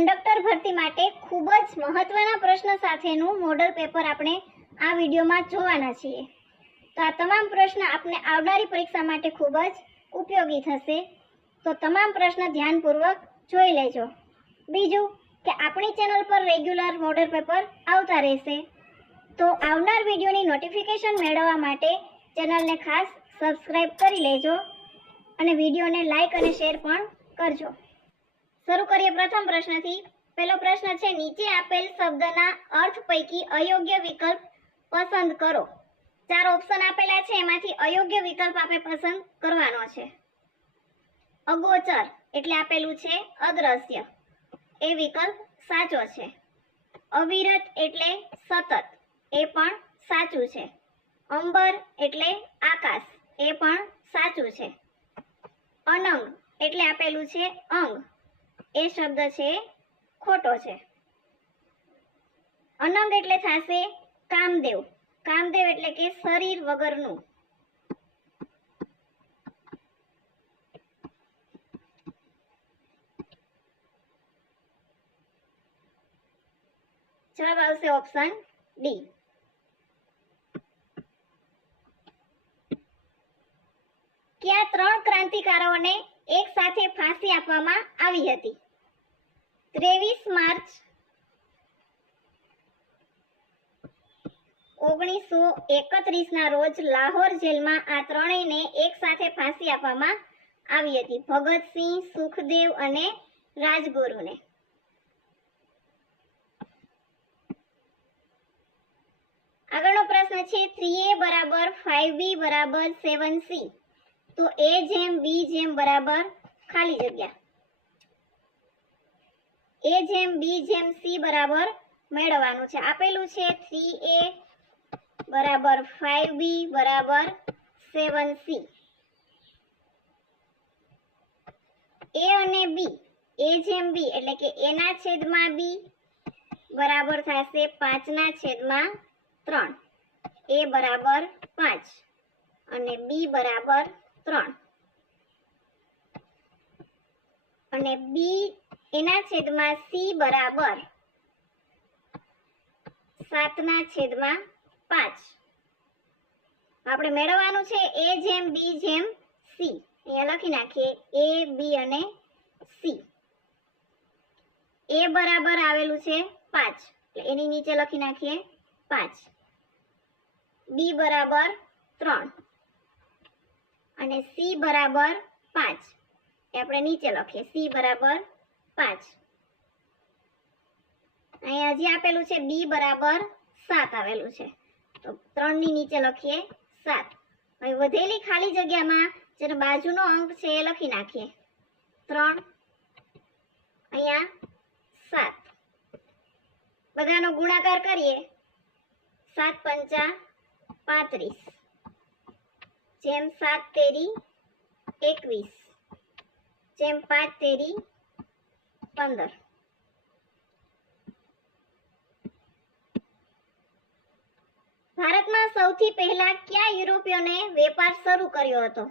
Conductor ભરતી માટે ખૂબ જ મહત્વના પ્રશ્ન સાથેનું મોડલ પેપર આપણે આ વિડીયોમાં જોવાના છીએ. તો આ તમામ પ્રશ્ન આપને આવનારી પરીક્ષા માટે ખૂબ જ ઉપયોગી થશે. તો તમામ પ્રશ્ન ધ્યાનપૂર્વક જોઈ લેજો. બીજું કે આપણી ચેનલ પર રેગ્યુલર મોડલ પેપર આવતા રહેશે. તો આવનાર વિડીયોની નોટિફિકેશન મેળવવા માટે ચેનલને ખાસ સબસ્ક્રાઇબ કરી લેજો અને વિડીયોને લાઈક અને શેર પણ કરજો. શરૂ કરીએ પ્રથમ પ્રશ્નથી. પહેલો પ્રશ્ન છે, નીચે આપેલ શબ્દના અર્થ પૈકી અયોગ્ય વિકલ્પ પસંદ કરો. 4 ઓપ્શન આપેલા છે, એમાંથી અયોગ્ય વિકલ્પ આપણે પસંદ કરવાનો છે. અગોચર એટલે આપેલું છે અદ્રશ્ય, એ વિકલ્પ સાચો છે. અવિરત એટલે સતત, એ પણ સાચું છે. અંબર એટલે આકાશ, એ પણ સાચું છે. અનંગ એટલે આપેલું છે અંગ, એ શબ્દ છે ખોટો છે. અનંગ એટલે થશે કામદેવ. કામદેવ એટલે કે શરીર વગરનું. જવાબ આવશે ઓપ્શન ડી. કયા 3 ક્રાંતિકારોને એક સાથે ફાંસી આપવામાં આવી હતી? 23 માર્ચ 1931 ના રોજ લાહોર જેલમાં આ ત્રણેયને એક સાથે ફાંસી આપવામાં આવી હતી. ભગતસિંહ, સુખદેવ અને રાજગુરુને. આગળનો પ્રશ્ન છે, 3a = 5b = 7c. તો a જેમ b જેમ બરાબર ખાલી જગ્યા. a જેમ b જેમ c બરાબર મેળવવાનું છે. આપેલું છે 3a = 5b = 7c. a અને b, a જેમ b એટલે કે a ના છેદમાં b બરાબર થશે 5/3. a બરાબર 5 અને b બરાબર 3 અને b એના છેદમાં c બરાબર 7/5. આપણે મેળવવાનું છે a જેમ b જેમ c. અહીંયા લખી નાખીએ a, b અને c. a બરાબર આવેલું છે 5 એટલે એની નીચે લખી નાખીએ 5. b બરાબર 3 અને c બરાબર 5 એ આપણે નીચે લખીએ c બરાબર 5. અહીંયા જે આપેલું છે b બરાબર 7 આવેલું છે, તો 3 ની નીચે લખીએ 7. હવે વધેલી ખાલી જગ્યામાં જેનો બાજુનો અંક છે એ લખી નાખીએ 3, અહીંયા 7. બધાનો ગુણાકાર કરીએ 7 × 5 = 35. જેમ 7 તેરી 21, જેમ 5 તેરી 15. ભારતમાં સૌથી પહેલા કયા યુરોપીયોને વેપાર શરૂ કર્યો હતો?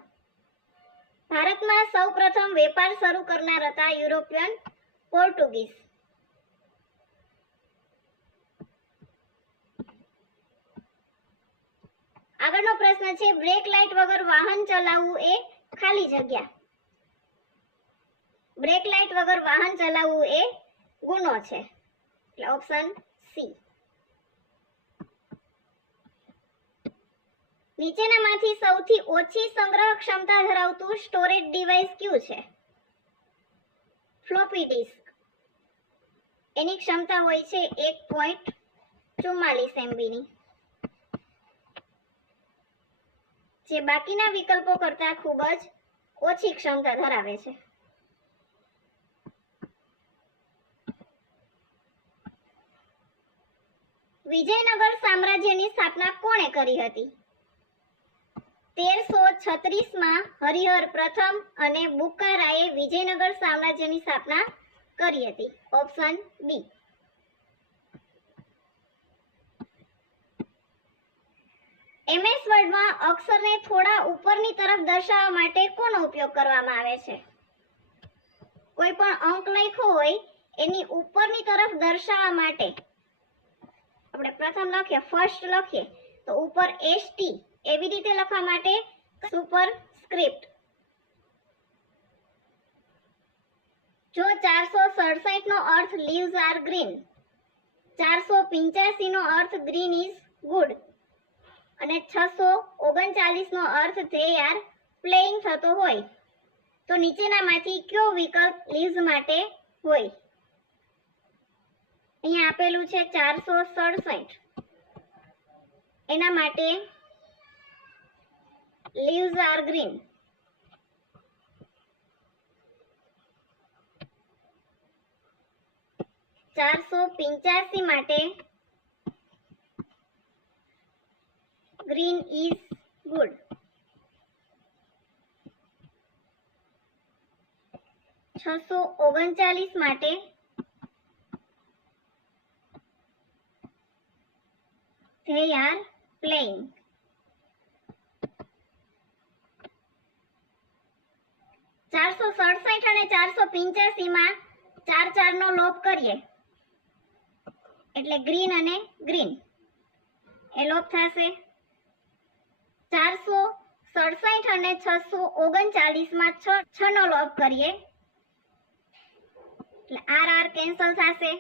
ભારતમાં સૌપ્રથમ વેપાર શરૂ કરનાર હતા યુરોપિયન પોર્ટુગીઝ. આગળનો પ્રશ્ન છે, બ્રેક લાઇટ વગર વાહન ચલાવવું એ ખાલી જગ્યા. બ્રેક લાઇટ વગર વાહન ચલાવવું એ ગુનો છે, એટલે ઓપ્શન સી. નીચેનામાંથી સૌથી ઓછી સંગ્રહ ક્ષમતા ધરાવતું સ્ટોરેજ ડિવાઇસ કયું છે? Floppy disk. એની ક્ષમતા હોય છે 1.44 MB ની, જે બાકીના વિકલ્પો કરતા ખૂબ જ ઓછી ક્ષમતા ધરાવે છે. વિજયનગર સામ્રાજ્યની સ્થાપના કોણે કરી હતી? 1336માં હરિહર પ્રથમ અને બુકારાએ વિજયનગર સામ્રાજ્યની સ્થાપના કરી હતી. Option B. MS વર્ડમાં અક્ષરને થોડા ઉપરની તરફ દર્શાવવા માટે કોનો ઉપયોગ કરવામાં આવે છે? કોઈ પણ અંક લખ્યો હોય એની ઉપરની તરફ દર્શાવવા માટે આપણે પ્રથમ લખીએ, ફર્સ્ટ લખીએ તો ઉપર ST એવી રીતે લખવા માટે સુપરસ્ક્રિપ્ટ. જો 467 નો અર્થ લીવ્સ આર ગ્રીન, 485 નો અર્થ ગ્રીન ઇઝ ગુડ અને 639 નો અર્થ ધે આર પ્લેઇંગ થતો હોય તો નીચેનામાંથી કયો વિકલ્પ લીવ્સ માટે હોય? અહીંયા આપેલું છે 467, એના માટે લીવ્સ આર ગ્રીન. 485 માટે ગ્રીન ઇઝ ગુડ. 639 માટે they are playing. ચારસો સડસઠ અને 485 માં 4 નો લોપ કરીએ એટલે ગ્રીન અને ગ્રીન એ લોપ થશે. 467 અને 639 માં 6 નો લોપ કરીએ એટલે આર કેન્સલ થશે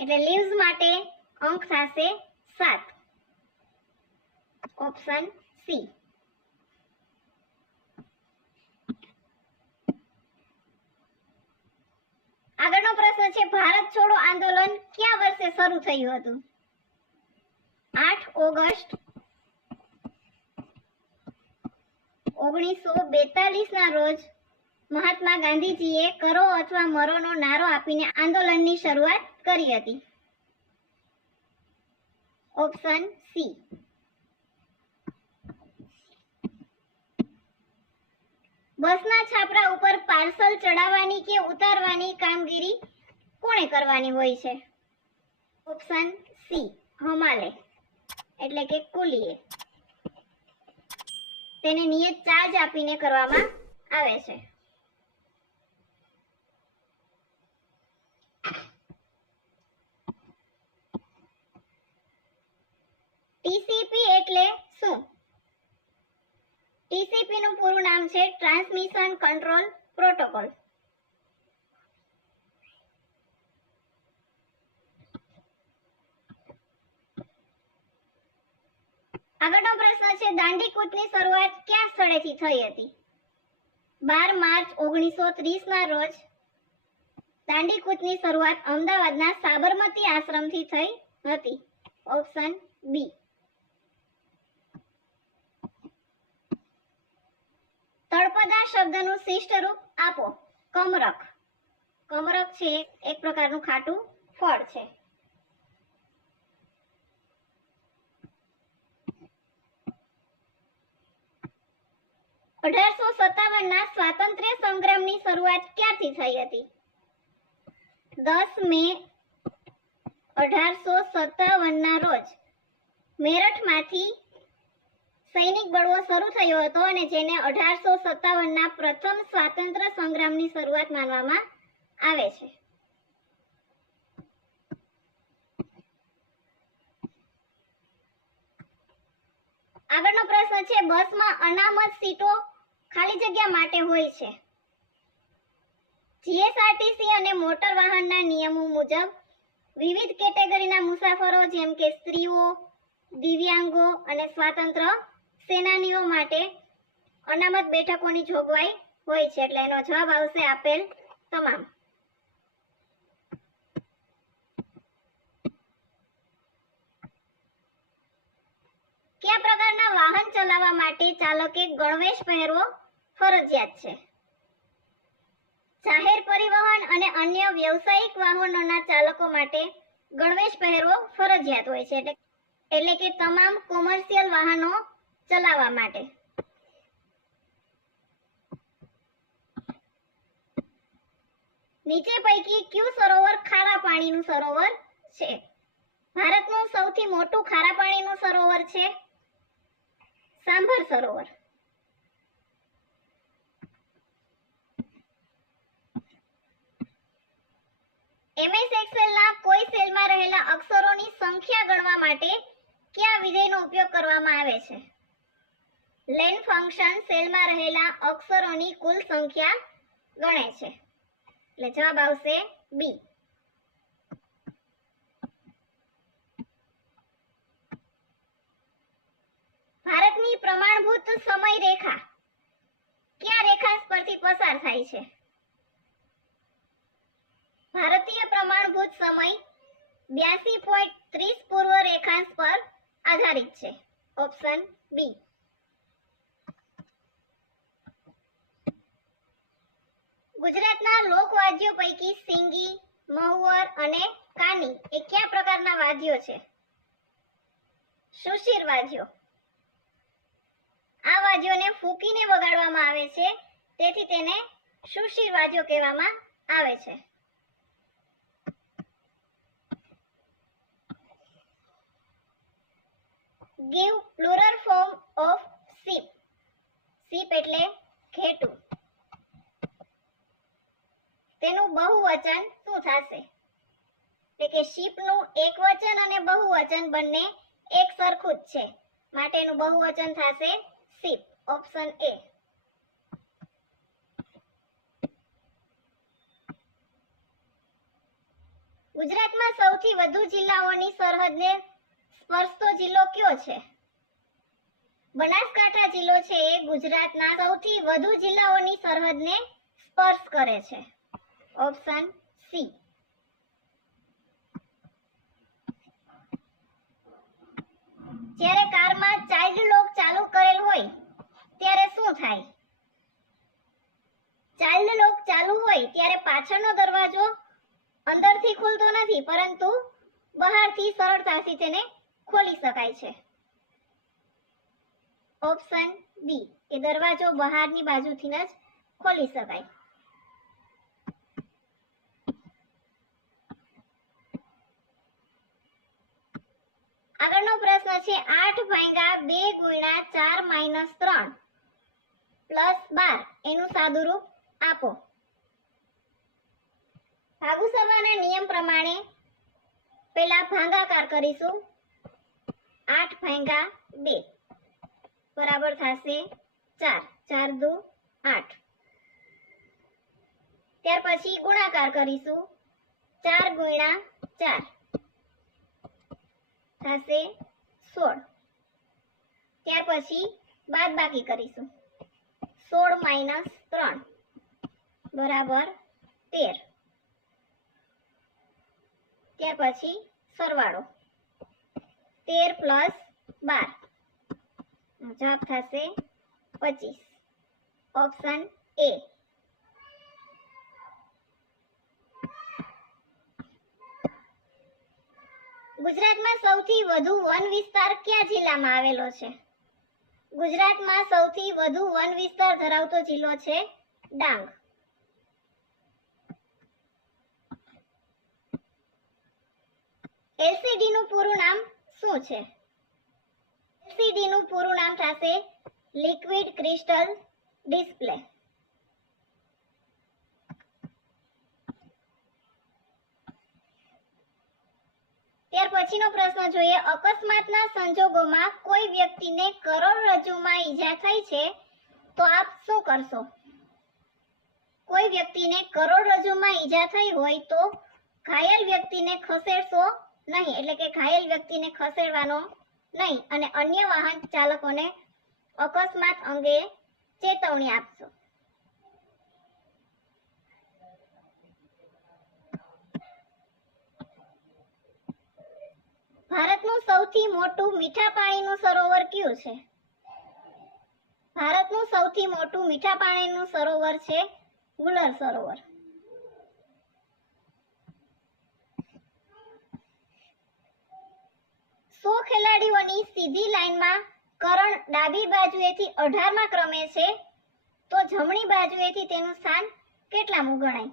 એટલે લીવ્સ માટે અંક થશે 7. Option C. આગળનો પ્રશ્ન છે ભારત છોડો આંદોલન કયા વર્ષે શરૂ થયું હતું? 8 ઓગસ્ટ 1942 ના રોજ મહાત્મા ગાંધીજીએ કરો અથવા મરોનો નારો આપીને આંદોલનની શરૂઆત કરી હતી. Option C. બસના છાપરા ઉપર પાર્સલ ચડાવવાની કે ઉતારવાની કામગીરી કોણે કરવાની હોય છે? Option C. હમાલે એટલે કે કુલીએ. તેને નિયત ચાર્જ આપીને કરવામાં આવે છે. ટીસીપી એટલે શું? ટીસીપી નું પૂરું નામ છે ટ્રાન્સમિશન કંટ્રોલ પ્રોટોકોલ. આગળનો પ્રશ્ન છે દાંડીકૂચની શરૂઆત કયા સ્થળેથી થઈ હતી? 12 માર્ચ 1930 ના રોજ દાંડીકૂચની શરૂઆત અમદાવાદના સાબરમતી આશ્રમથી થઈ હતી. Option B. તળપદા શબ્દનું શિષ્ટ રૂપ આપો. કમરક. કમરક છે એક પ્રકારનું ખાટું ફળ છે. ના સ્વાતંત્ર્ય સંગ્રામની શરૂઆત ક્યાંથી થઈ હતી? 10 મે 1857 ના રોજ મેરઠમાંથી સૈનિક બળવો શરૂ થયો હતો અને જેને 1857 ના પ્રથમ સ્વાતંત્ર્ય સંગ્રામની શરૂઆત માનવામાં આવે છે. આગળનો પ્રશ્ન છે બસમાં અનામત સીટો ખાલી જગ્યા માટે હોય છે. જીએસઆરટીસી અને મોટર વાહનના નિયમો મુજબ વિવિધ કેટેગરીના મુસાફરો જેમ કે સ્ત્રીઓ, દિવ્યાંગો અને સ્વાતંત્ર્ય સેનાનીઓ માટે અનામત બેઠકોની જોગવાઈ હોય છે. એટલે એનો જવાબ આવશે આપેલ તમામ. કયા પ્રકારના વાહન ચલાવવા માટે ચાલકે ગણવેશ પહેરવો ફરજિયાત છે? જાહેર પરિવહન અને અન્ય વ્યવસાયિક વાહનોના ચાલકો માટે ગણવેશ પહેરવો ફરજિયાત હોય છે, એટલે કે તમામ કોમર્શિયલ વાહનો ચલાવવા માટે. નીચે પૈકી કયું સરોવર ખારા પાણીનું સરોવર છે? ભારતનું સૌથી મોટું ખારા પાણીનું સરોવર છે સાંભર સરોવર. અક્ષરોની સંખ્યા ગણવા માટે કયા વિધેયનો ઉપયોગ કરવામાં આવે છે? લેન ફંક્શન સેલમાં રહેલા અક્ષરોની કુલ સંખ્યા ગણે છે. એટલે જવાબ આવશે બી. ભારતની પ્રમાણભૂત સમય રેખા કયા રેખાંશ પરથી પસાર થાય છે? ભારતીય પ્રમાણભૂત સમય 82.30 પૂર્વ રેખાંશ પર આધારિત છે. Option B. ગુજરાતના લોકવાદ્યો પૈકી સિંગી, મહુવર અને કાની એ કયા પ્રકારના વાદ્યો છે? સુશીર વાદ્યો. આ વાદ્યોને ફૂંકીને વગાડવામાં આવે છે, તેથી તેને સુશીર વાદ્યો કહેવામાં આવે છે. Give plural form of sheep. sheep એટલે ઘેટું. તેનું બહુવચન શું થશે? એટલે કે શીપનું એકવચન અને બહુવચન બંને એક સરખું જ છે, માટે એનું બહુવચન થશે sheep. Option A. ગુજરાતમાં સૌથી વધુ જિલ્લાઓની સરહદને સ્પર્શતો જિલ્લો કયો છે? બનાસકાંઠા જિલ્લો છે એ ગુજરાતના સૌથી વધુ જિલ્લાઓની સરહદને સ્પર્શ કરે છે. Option C. જ્યારે કારમાં ચાઇલ્ડ લોક ચાલુ કરેલ હોય ત્યારે શું થાય? ચાઇલ્ડ લોક ચાલુ હોય ત્યારે પાછળનો દરવાજો અંદરથી ખુલતો નથી, પરંતુ બહારથી સરળતાથી તેને ખોલી શકાય છે. ઓપ્શન બી. એ દરવાજો બહારની બાજુથી જ ખોલી શકાય. આગળનો પ્રશ્ન છે 8 ભાગ્યા 2 ગુણ્યા 4 માઇનસ 3 પ્લસ 12 એનું સાદુરૂપ આપો. ભાગુસરવાના નિયમ પ્રમાણે પહેલા ભાગાકાર કરીશું. 8 ભાગ્યા 2 બરાબર થશે 4. 4 દુ 8. ત્યાર પછી ગુણાકાર કરીશું. 4 ગુણ્યા 4 થશે 16. ત્યાર પછી બાદબાકી કરીશું. 16 માઇનસ 3 બરાબર 13. ત્યાર પછી સરવાળો. 13 પ્લસ 12 જવાબ થશે 25. Option A. ગુજરાતમાં સૌથી વધુ વન વિસ્તાર કયા જિલ્લામાં આવેલો છે? ગુજરાતમાં સૌથી વધુ વન વિસ્તાર ધરાવતો જિલ્લો છે ડાંગ. એલસીડી નું પૂરું નામ શું છે? એલસીડી નું પૂરું નામ થશે લિક્વિડ ક્રિસ્ટલ ડિસ્પ્લે. ત્યાર પછીનો પ્રશ્ન જોઈએ. અકસ્માતના સંજોગોમાં કોઈ વ્યક્તિને કરોડરજ્જુમાં ઈજા થઈ છે તો આપ શું કરશો? કોઈ વ્યક્તિને કરોડરજ્જુમાં ઈજા થઈ હોય તો ઘાયલ વ્યક્તિને ખસેડશો નહીં, એટલે કે ઘાયલ વ્યક્તિને ખસેડવાનો નહીં અને અન્ય વાહન ચાલકોને અકસ્માત અંગે ચેતવણી આપશો. ભારતનું સૌથી મોટું મીઠા પાણીનું સરોવર કયું છે? ભારતનું સૌથી મોટું મીઠા પાણીનું સરોવર છે વુલર સરોવર. સો ખેલાડીઓની સીધી લાઈનમાં કરણ ડાબી બાજુએથી 18મા ક્રમે છે તો જમણી બાજુએથી તેનું સ્થાન કેટલામું ગણાય?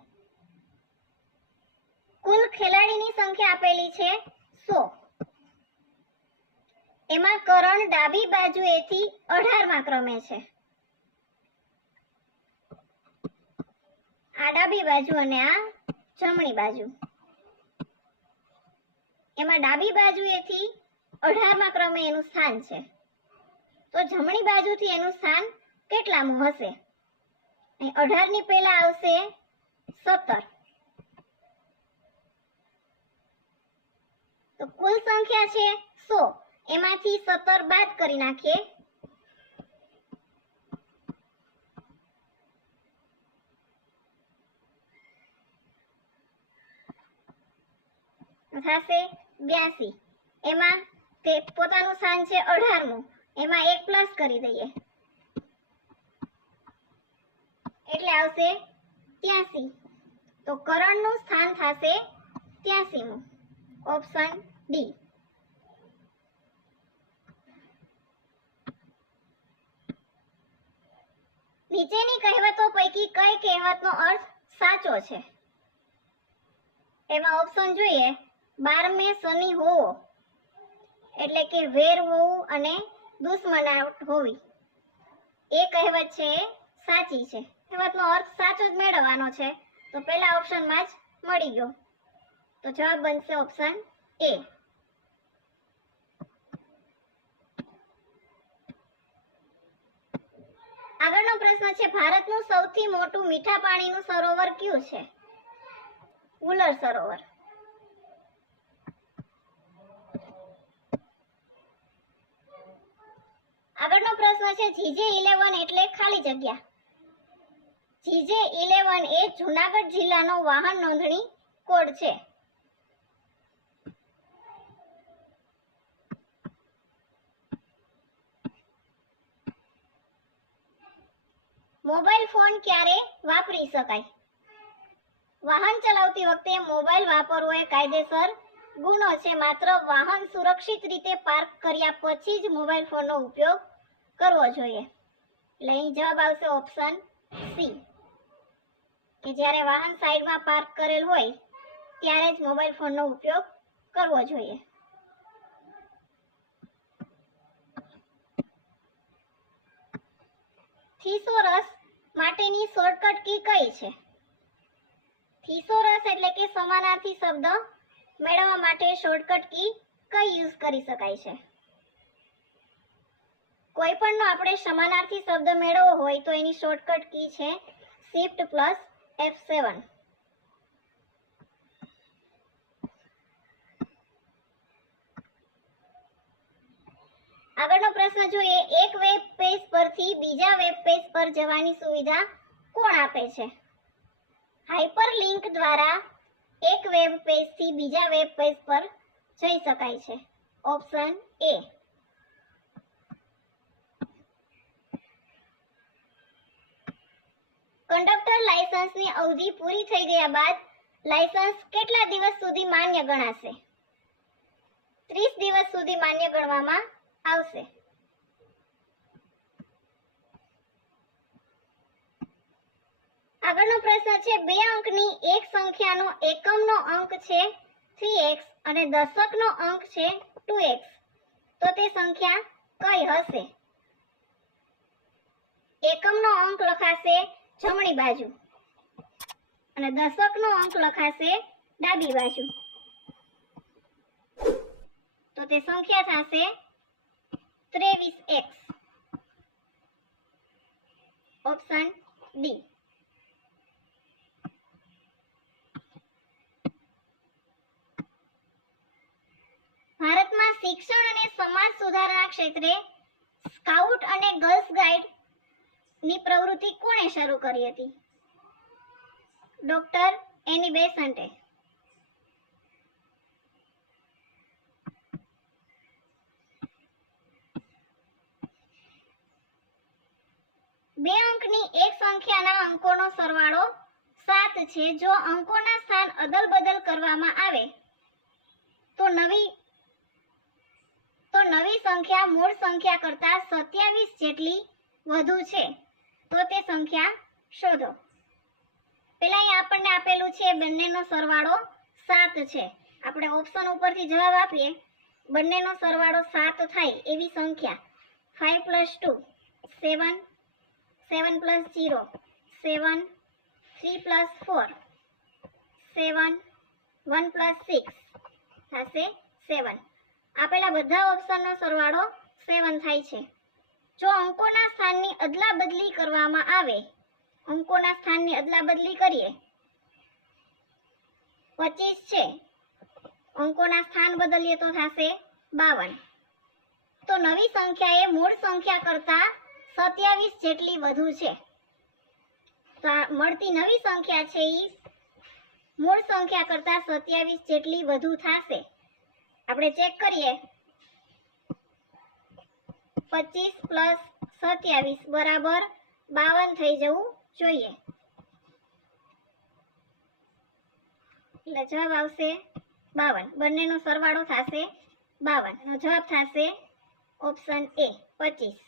કુલ ખેલાડીની સંખ્યા આપેલી છે 100. એમાં કરણ ડાબી બાજુએથી 18મા ક્રમે છે. આ ડાબી બાજુ અને આ જમણી બાજુ. એમાં ડાબી બાજુએથી 18મા ક્રમે એનું સ્થાન છે, તો જમણી બાજુથી એનું સ્થાન કેટલામું હશે? 18 ની પહેલા આવશે 17, તો કુલ સંખ્યા છે 100, એમાંથી 17 બાદ કરી નાખીએ થશે 82. એમાં તે પોતાનું સ્થાન છે 18મું, એમાં 1 પ્લસ કરી દઈએ એટલે આવશે 83. તો કરણનું સ્થાન થશે 83મું, ઓપ્શન ડી. નીચેની કહેવતો પૈકી કઈ કહેવતનો અર્થ સાચો છે? એમાં ઓપ્શન જોઈએ, 12મે શનિ હોવો એટલે કે વેર હોવું અને દુશ્મનાવટ હોવી, એ કહેવત છે સાચી છે. કહેવતનો અર્થ સાચો જ મેળવવાનો છે, તો પહેલા ઓપ્શનમાં જ મળી ગયો, તો જવાબ બનશે ઓપ્શન એ. આગળનો પ્રશ્ન છે, ભારતનું સૌથી મોટું મીઠા પાણીનું સરોવર કયું છે? ઉલર સરોવર. આગળનો પ્રશ્ન છે, GJ11 એટલે ખાલી જગ્યા. GJ11 એ જૂનાગઢ જિલ્લાનો વાહન નોંધણી કોડ છે. મોબાઈલ ફોન ક્યારે વાપરી શકાય? વાહન ચલાવતી વખતે મોબાઈલ વાપરવો એ કાયદેસર ગુનો છે. માત્ર વાહન સુરક્ષિત રીતે પાર્ક કર્યા પછી જ મોબાઈલ ફોનનો ઉપયોગ કરવો જોઈએ. એટલે અહીં જવાબ આવશે ઓપ્શન સી, કે જ્યારે વાહન સાઈડમાં પાર્ક કરેલ હોય ત્યારે જ મોબાઈલ ફોનનો ઉપયોગ કરવો જોઈએ. થિસોરસ માટેની શોર્ટકટ કી કઈ છે? થિસોરસ એટલે કે સમાનાર્થી શબ્દ મેળવવા માટે શોર્ટકટ કી કઈ યુઝ કરી શકાય છે? કોઈ પણનો આપણે સમાનાર્થી શબ્દ મેળવવો હોય તો એની શોર્ટકટ કી છે Shift પ્લસ F7. આગળનો પ્રશ્ન જોઈએ, એક વેબ પેજ પરથી બીજા વેબ પેજ પર જવાની સુવિધા કોણ આપે છે? હાઇપરલિંક દ્વારા એક વેબ પેજથી બીજા વેબ પેજ પર જઈ શકાય છે, ઓપ્શન એ. કંડક્ટર લાયસન્સની અવધિ પૂરી થઈ ગયા બાદ લાયસન્સ કેટલા દિવસ સુધી માન્ય ગણાશે? 30 દિવસ સુધી માન્ય ગણવામાં આવશે. આગળનો પ્રશ્ન છે, 2 અંકની એક સંખ્યાનો એકમનો અંક છે 3x અને દશકનો અંક છે 2x, તો તે સંખ્યા કઈ હશે? એકમનો અંક લખાશે જમણી બાજુ અને દશકનો અંક લખાશે ડાબી બાજુ, તો તે સંખ્યા થશે 23x, ઓપ્શન ડી. ભારતમાં શિક્ષણ અને સમાજ સુધારણા ક્ષેત્રે સ્કાઉટ અને ગર્લ્સ ગાઈડ ની પ્રવૃત્તિ કોણે શરૂ કરી હતી? ડોક્ટર એની બેસન્ટે. બે અંકની એક સંખ્યાના અંકોનો સરવાળો 7 છે. જો અંકોના સ્થાન અદલ બદલ કરવામાં આવે તો નવી સંખ્યા મૂળ સંખ્યા કરતા 27 જેટલી વધુ છે, તો તે સંખ્યા શોધો. પેલા અહીં આપણને આપેલું છે બંનેનો સરવાળો 7 છે. આપણે ઓપ્શન ઉપરથી જવાબ આપીએ, બંનેનો સરવાળો 7 થાય એવી સંખ્યા 5 + 2 7, 7 + 0 7, 3 + 4 7, 1 + 6 થશે 7. આપેલા બધા ઓપ્શનનો સરવાળો 7 થાય છે. જો અંકોના સ્થાનની અદલાબદલી કરવામાં આવે, અંકોના સ્થાનની અદલાબદલી કરીએ, 25 છે, અંકોના સ્થાન બદલીએ તો થશે 52. તો નવી સંખ્યા એ મૂળ સંખ્યા કરતા 27 જેટલી વધુ છે. તો આ મળતી નવી સંખ્યા છે એ મૂળ સંખ્યા કરતા 27 જેટલી વધુ થશે. આપણે ચેક કરીએ. 25 પ્લસ 27 બરાબર 52 થઈ જવું જોઈએ. એટલે જવાબ આવશે 52. બંનેનો સરવાળો થશે 52. નો જવાબ થશે ઓપ્શન એ 25.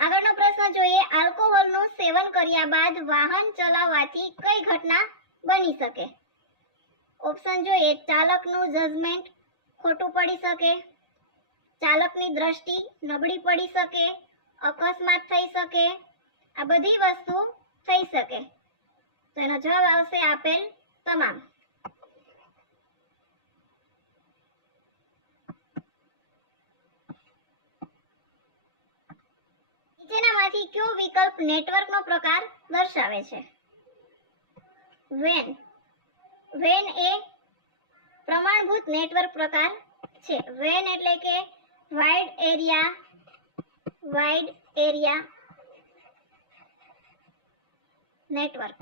આગળનો પ્રશ્ન જોઈએ. આલ્કોહોલનું સેવન કર્યા બાદ વાહન ચલાવવાથી કઈ ઘટના બની શકે? ઓપ્શન જોઈએ. ચાલકનું જજમેન્ટ ખોટું પડી શકે, ચાલકની દ્રષ્ટિ નબળી પડી શકે, અકસ્માત થઈ શકે, આ બધી વસ્તુ થઈ શકે. તો એનો જવાબ આવશે આપેલ તમામ. નીચેનામાંથી કયો વિકલ્પ નેટવર્કનો પ્રકાર દર્શાવે છે? વેન. વેન એ પ્રમાણભૂત નેટવર્ક પ્રકાર છે. વેન એટલે કે વાઇડ એરિયા નેટવર્ક.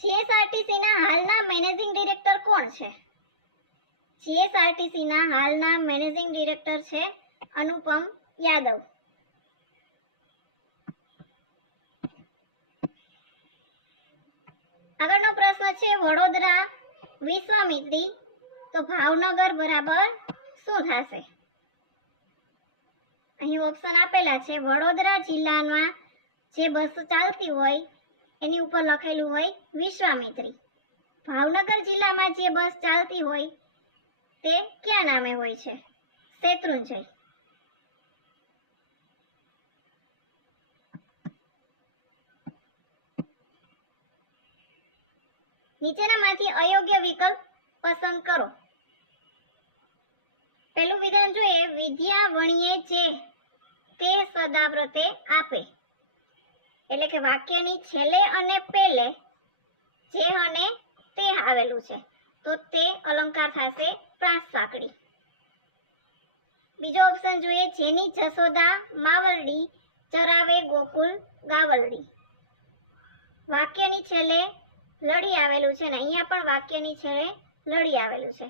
જીએસઆરટીસી ના હાલના મેનેજિંગ ડિરેક્ટર કોણ છે? જીએસઆરટીસી ના હાલના મેનેજિંગ ડિરેક્ટર છે અનુપમ યાદવ. આગળનો પ્રશ્ન છે વડોદરા વિશ્વામિત્રી તો ભાવનગર બરાબર શું થશે? અહીં ઓપ્શન આપેલા છે. વડોદરા જિલ્લામાં જે બસ ચાલતી હોય એની ઉપર લખેલું હોય વિશ્વામિત્રી. ભાવનગર જિલ્લામાં જે બસ ચાલતી હોય તે ક્યાં નામે હોય છે? શેત્રુંજય. નીચેનામાંથી અયોગ્ય વિકલ્પ પસંદ કરો. પહેલું વિધાન જોઈએ. વિદ્યા વણીએ જે તે સદાવ્રતે આપે. એટલે કે વાક્યની છેલ્લે અને પહેલે જે અને તે આવેલું છે તો તે અલંકાર થશે પ્રાસ સાંકડી. બીજો ઓપ્શન જોઈએ. જેની જશોદા માવલડી ચરાવે ગોકુલ ગાવલડી. વાક્યની છેલ્લે લડી આવેલું છે ને અહીંયા પણ વાક્યની છેલ્લે લડી આવેલું છે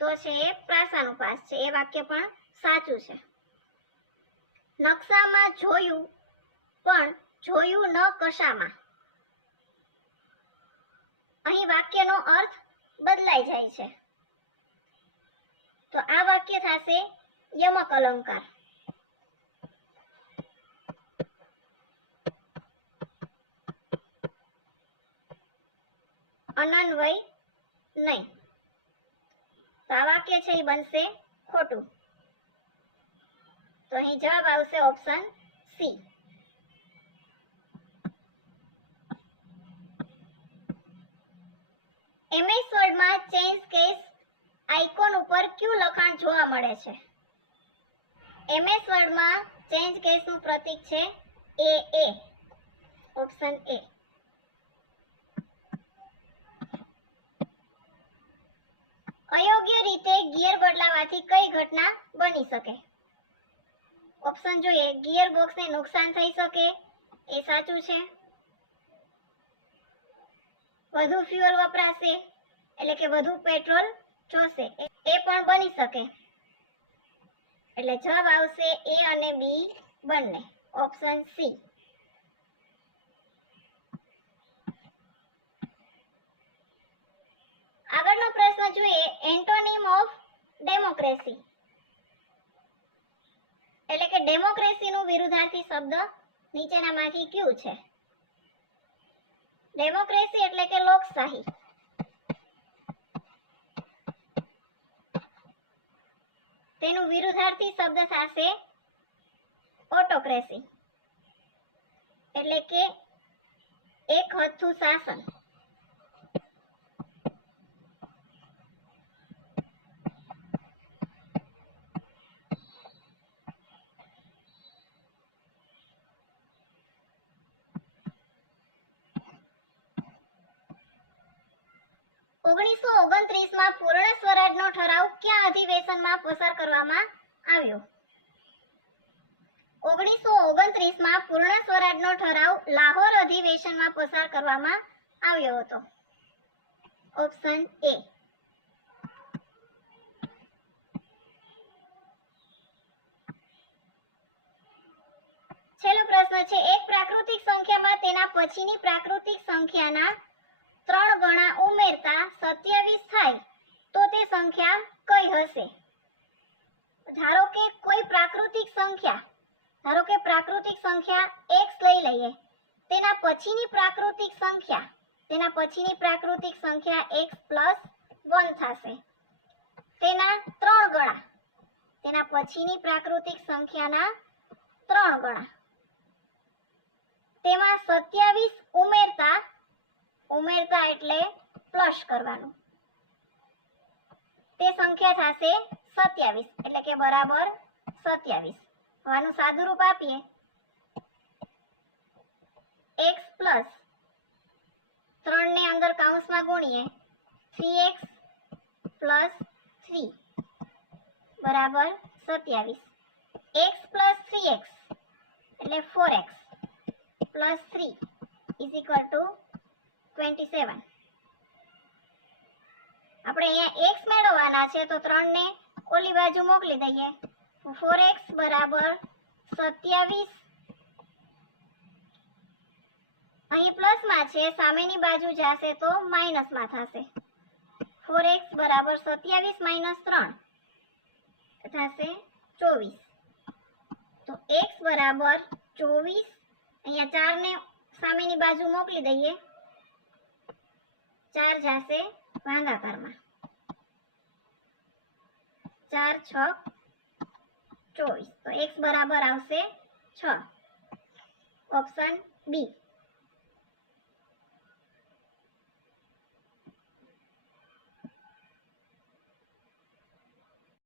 તો છે એ પ્રાસાનુપ્રાસ છે. એ વાક્ય પણ સાચું છે. નકશામાં જોયું પણ જોયું ન કશામાં. અહીં વાક્યનો અર્થ બદલાઈ જાય છે તો આ વાક્ય થશે યમક અલંકાર. અનન્વય નહીં. તો આ વાક્ય છે એ બનશે ખોટું. તો અહીં જવાબ આવશે ઓપ્શન સી. એમએસ વર્ડમાં ચેન્જ કેસ આઇકોન ઉપર કયું લખાણ જોવા મળે છે? એમએસ વર્ડમાં ચેન્જ કેસનું પ્રતીક છે એ. Option A. અયોગ્ય રીતે ગિયર બદલાવાથી કઈ ઘટના બની શકે? ઓપ્શન જોઈએ. ગિયર બોક્સને નુકસાન થઈ શકે. એ સાચું છે. વધુ ફ્યુઅલ વપરાશે એટલે કે વધુ પેટ્રોલ જોશે એ પણ બની શકે. એટલે જવાબ આવશે એ અને બી બંને. Option C. આગળનો પ્રશ્ન જોઈએ. એન્ટોનિમ ઓફ ડેમોક્રેસી એટલે કે ડેમોક્રેસીનું વિરુદ્ધાર્થી શબ્દ નીચેનામાંથી કયું છે? ડેમોક્રેસી એટલે કે લોકશાહી. તેનું વિરુદ્ધાર્થી શબ્દ થશે ઓટોક્રેસી, એટલે કે એક હથ્થું શાસન. ઓગણીસો 29 પૂર્ણ સ્વરાજનો ઠરાવ કયા અધિવેશનમાં પસાર કરવામાં આવ્યો? 1929 પૂર્ણ સ્વરાજનો ઠરાવ લાહોર અધિવેશનમાં પસાર કરવામાં આવ્યો હતો. Option A. છેલ્લો પ્રશ્ન છે, એક પ્રાકૃતિક સંખ્યામાં તેના પછીની પ્રાકૃતિક સંખ્યાના 3 ગણા ઉમેરતા 27 થાય તો તે સંખ્યા કઈ હશે? ધારો કે કોઈ પ્રાકૃતિક સંખ્યા x લઈ લઈએ, તેના પછીની પ્રાકૃતિક સંખ્યા x + 1 થશે. તેના 3 ગણા, તેના પછીની પ્રાકૃતિક સંખ્યાના 3 ગણા, તેમાં 27 ઉમેરતા એટલે પ્લસ કરવાનું, તે સંખ્યા થશે 27, એટલે કે બરાબર 27. આનું સાદું રૂપ આપીએ, x પ્લસ 3 ને અંદર કૌંસમાં ગુણીએ 3x પ્લસ 3 બરાબર 27. x પ્લસ 3x એટલે 4x plus 3 is equal to 27. આપણે અહીંયા x મેળવવાના છે તો 3 ને ઓલી બાજુ મોકલી દઈએ. 4x બરાબર 27. અહીં પ્લસમાં છે, સામેની બાજુ જશે તો માઇનસમાં થશે. 4x બરાબર 27 માઇનસ 3 થશે 24. તો x બરાબર 24. અહીંયા 4 ને સામેની બાજુ મોકલી દઈએ, 4 જશે ભાગાકારમાં, 4 6 24. તો x બરાબર આવશે 6. ઓપ્શન બી.